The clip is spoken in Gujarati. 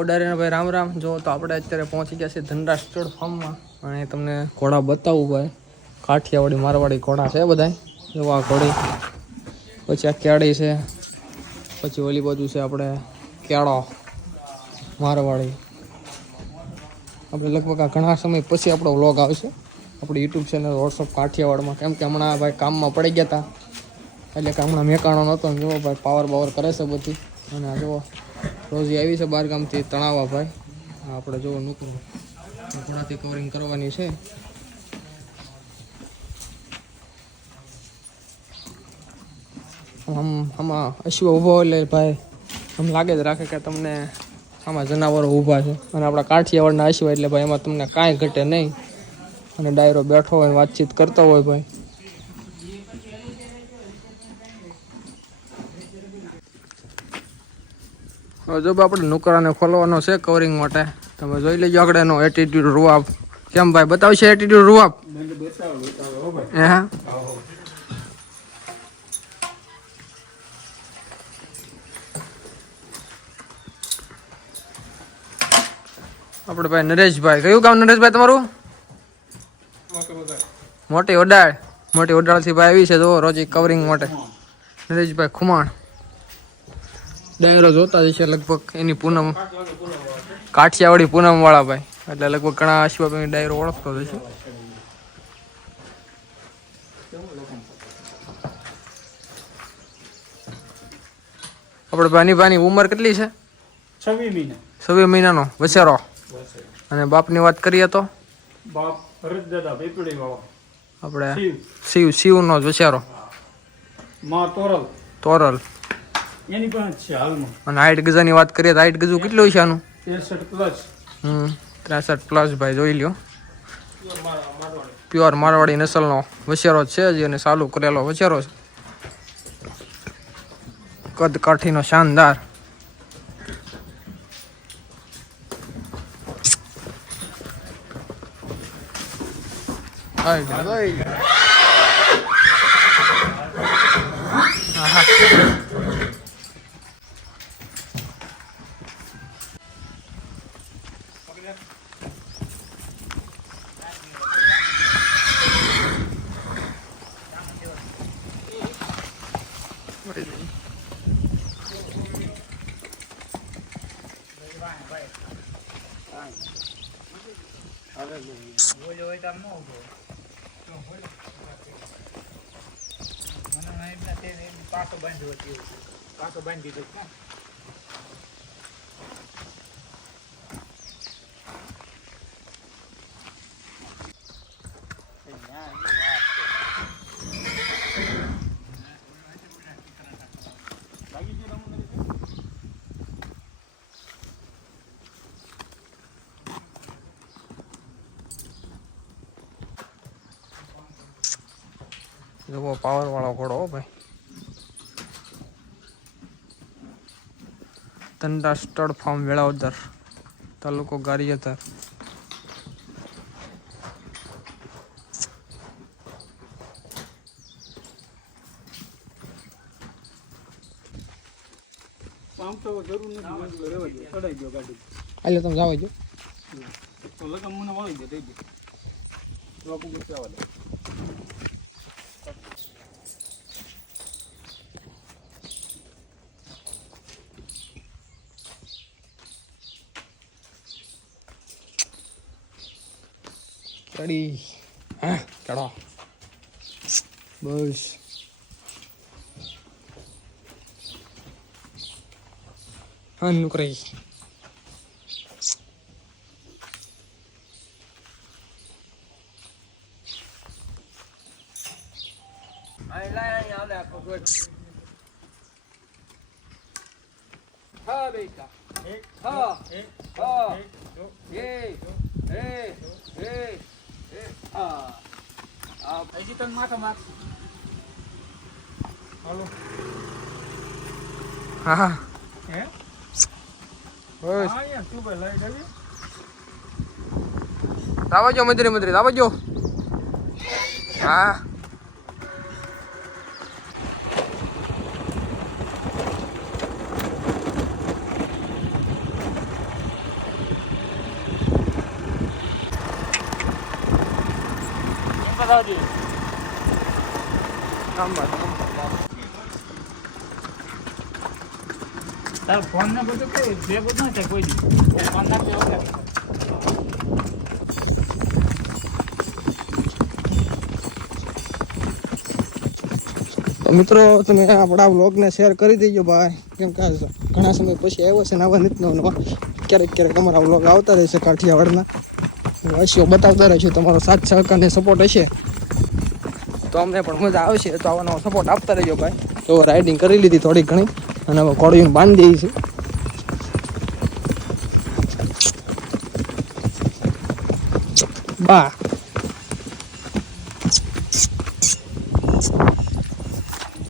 ઓડારીને ભાઈ રામ રામ. જો તો આપણે અત્યારે પહોંચી ગયા છીએ ધનરા સ્ટડ ફાર્મમાં અને તમને ઘોડા બતાવું ભાઈ. કાઠિયાવાડી મારવાડી ઘોડા છે બધા. જો આ ઘોડી, પછી આ કેળી છે, પછી ઓલી બાજુ છે આપણે કેળો મારવાડી. આપણે લગભગ આ ઘણા સમય પછી આપણો વ્લોગ આવશે આપણી યુટ્યુબ ચેનલ વોટ્સઅપ કાઠિયાવાડમાં, કેમ કે હમણાં ભાઈ કામમાં પડી ગયા હતા એટલે કે હમણાં મેકાણો નહોતો. જુઓ ભાઈ પાવર બાવર કરે છે બધી. અને આ જુઓ રોજી આવી છે બહાર ગામથી તણાવા ભાઈ. આપણે જુઓ નુકરું ઘોડાથી કવરિંગ કરવાની છે. આમાં અશ્વ ઊભો એટલે ભાઈ આમ લાગે જ રાખે કે તમને આમાં જનાવરો ઊભા છે. અને આપણા કાઠિયાવાડના અશ્વ એટલે ભાઈ એમાં તમને કાંઈ ઘટે નહીં. અને ડાયરો બેઠો હોય વાતચીત કરતો હોય ભાઈ. હવે જો આપણે નુકરાને ખોલવાનો છે કવરિંગ માટે. તમે જોઈ લેજો આગળ એનો એટીટ્યુડ રૂઆબ. કેમ ભાઈ બતાવશે એટીટ્યુડ રૂઆબ? હા આપણે ભાઈ નરેશભાઈ. કયું ગામ નરેશભાઈ તમારું? મોટી ઓડાળ. મોટી ઓડાળથી ભાઈ આવી છે તો રોજ કવરિંગ માટે. નરેશભાઈ ખુમાણ. ડાયરો જોતા જ છે લગભગ એની પૂનમ, કાઠિયાવાડી પૂનમ વાળા ભાઈ. એટલે લગભગ ઘણા અશ્વભાઈ ડાયરો ઓળખતો જ છે. આપણે ભાની ઉંમર કેટલી છે? 26 મહિના. 26 મહિનાનો વછેરો. અને બાપની વાત કરીએ તો બાપ હરજદાદા પીપળી વાળો આપણે શિવનો જ વછેરો. માં તોરલ. તોરલ એની પણ છે હાલમાં. અને હાઈટ ગજાની વાત કરીએ તો હાઈટ ગજુ કેટલું છે આનું? 63 પ્લસ. 63 પ્લસ ભાઈ જોઈ લ્યો. પ્યોર મારવાડી નસલનો વછેરો છે જ અને ચાલુ કરેલો વછેરો છે. કદ કાઠીનો શાનદાર. પાછો બાંધી દીધો. જુઓ પાવર વાળો ઘોડો હો ભાઈ. ધનરા સ્ટડ ફાર્મ વેળાવદર, તાલુકો ગારિયાધાર. કામ તો જરૂર નથી, રહેવા દો, ચડાઈ દો ગાડી. એટલે તમે જાવ જો તો લગન મને વાળી દે, દઈ દે. બાપુ બચાવવા દે. ચડી. હા ચડો બસ. હા નુકરાઈ. હા બેટા. હા હા હજી તને માથા માર. હાલો. હા હે બસ. હા યાર તું ભાઈ લાઈટ આવી. આવજો મંદિરે મંદિરે આવજો. હા બતાવજે. તારો ફોન ને બધું કઈ ભેગું ના થાય કોઈ દી. ફોન ના દેવો કે તો મિત્રો તમે આપણા વ્લોગને શેર કરી દેજો ભાઈ, કેમ કે ઘણા સમય પછી આવ્યો છે ને આવા નથી નવા ક્યારેક ક્યારેક અમારા વ્લોગ આવતા રહેશે કાઠિયાવાડના. અવશ્ય બતાવતા રહીશું, તમારો સાથ સહકાર ને સપોર્ટ હશે તો અમને પણ મજા આવશે. તો આવા નવો સપોર્ટ આપતા રહેજો ભાઈ. તો રાઇડિંગ કરી લીધી થોડી ઘણી અને હવે કોળીને બાંધી દઈએ છીએ. બા